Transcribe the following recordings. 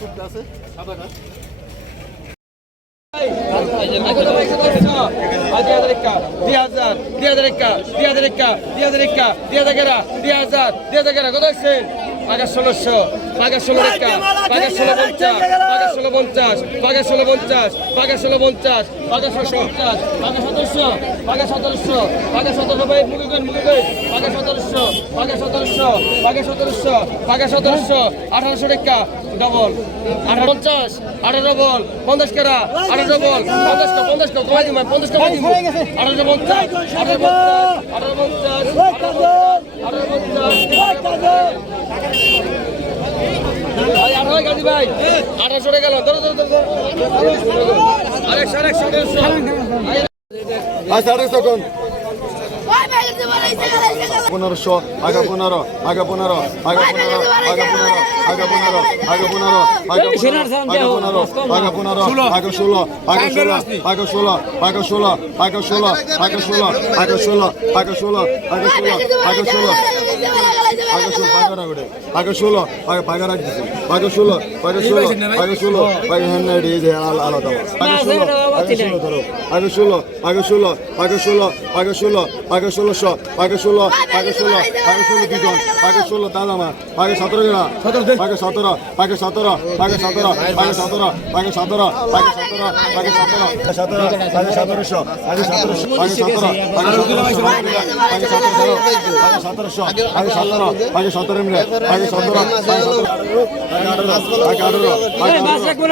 ছোট্ট আছে? সাদাটা আগে ষোলোশো পাগা ষোলো রেখা পাগা ষোলো পঞ্চাশ পাগা ষোলো পঞ্চাশ পাগা ষোলো পঞ্চাশ পাগা ষোলো পঞ্চাশ পাগা ষোলো পঞ্চাশ পাগা সতেরোশো পাগা সতেরোশো পাগা সতেরোশো ভাই মুগিগন মুগিগন পাগা সতেরোশো পাগা সতেরোশো পাগা সতেরোশো পাগা সতেরোশো আঠারোশো রেখা ডবল আঠারো পঞ্চাশ আঠারো বল পঞ্চাশ কেরা? আঠারো বল পঞ্চাশ পঞ্চাশ কমাই দিমাই পঞ্চাশ কা দিব? আঠারো পঞ্চাশ আঠারো পঞ্চাশ আঠারো পঞ্চাশ আঠারো পঞ্চাশ ভাই আঠারো গাড়ি ভাই আঠারোশো টাকা গেল ধরো ধরো ধরো আরেকশো আরেকশো আরেকশো আর সাড়ে তখন ওই ব্যাগে বলাইছে গেলাইছে গেলাইছে পনেরোশো আগে পনেরো আগে পনেরো আগে পনেরো আগে পনেরো আগে পনেরো আগে পনেরো আগে পনেরো আগে পনেরো আগে ষোলো আগে ষোলো আগে ষোলো আগে ষোলো আগে ষোলো আগে ষোলো আগে ষোলো আগে ষোলো আগে ষোলো আগে ষোলো আগে ষোলো পাকে ষোলো পাকে পাকে রাখতেছি পাকে ষোলো পাকে ষোলো পাকে ষোলো পাকে হ্যান্ড এই যে আলাদা পাকে ষোলো পাকে ষোলো ধরো পাকে ষোলো পাকে ষোলো পাকে ষোলো পাকে ষোলো পাকে ষোলোশো পাকে ষোলো পাকে ষোলো পাকে ষোলো দুজন পাকে ষোলো দাদা আমার পাকে সতেরো জনা পাকে সতেরো পাকে সতেরো পাকে সতেরো পাকে সতেরো পাকে সতেরো পাকে সতেরো পাকে সতেরোশো আগে সতেরো আগে সতেরো মিনিট আগে সতেরো আগে আগে আঠারো আগে আঠারো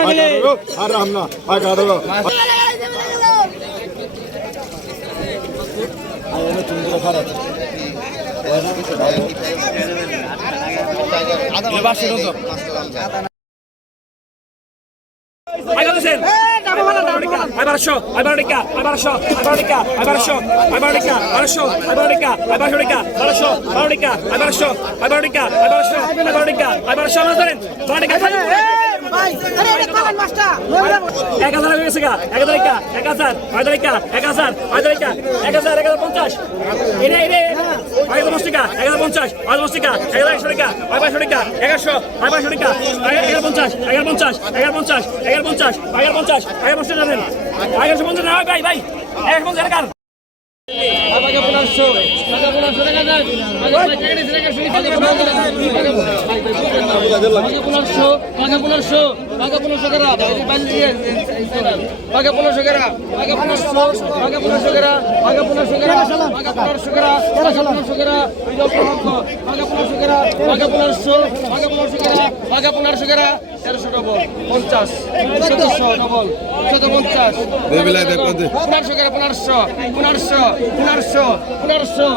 আগে আর রামনা আগে আঠারো আইবারছেন Abaixo, abarica, abaixo, abarica, abaixo, abarica, abaixo, abarica, abarica, abaixo, abarica, abaixo, abarica, abaixo, abarica, abaixo, মাস্টারেন, বারিকা খালি এক হাজার হয়ে গেছে গা এক হাজার একা এক হাজার আড়াইকা এক হাজার আড়াইকা এক হাজার এক হাজার পঞ্চাশ এটা এটা পঞ্চাশ দশ টাকা একশো টাকা পাঁচশো টাকা এগারোশো পাঁচশো টাকা এগারো পঞ্চাশ এগারো পঞ্চাশ এগারো পঞ্চাশ এগারো পঞ্চাশ এগারো পঞ্চাশ এগারো পঞ্চাশ যাবেন এগারোশো পঞ্চাশ না ভাই ভাই এগারোশো পঞ্চাশ আগে পনেরোশো পনেরোশো তেরোশো ডবল পঞ্চাশ ডবল পঞ্চাশ করা পনেরোশো পনেরোশো পনেরোশো পনেরোশো পনেরোশো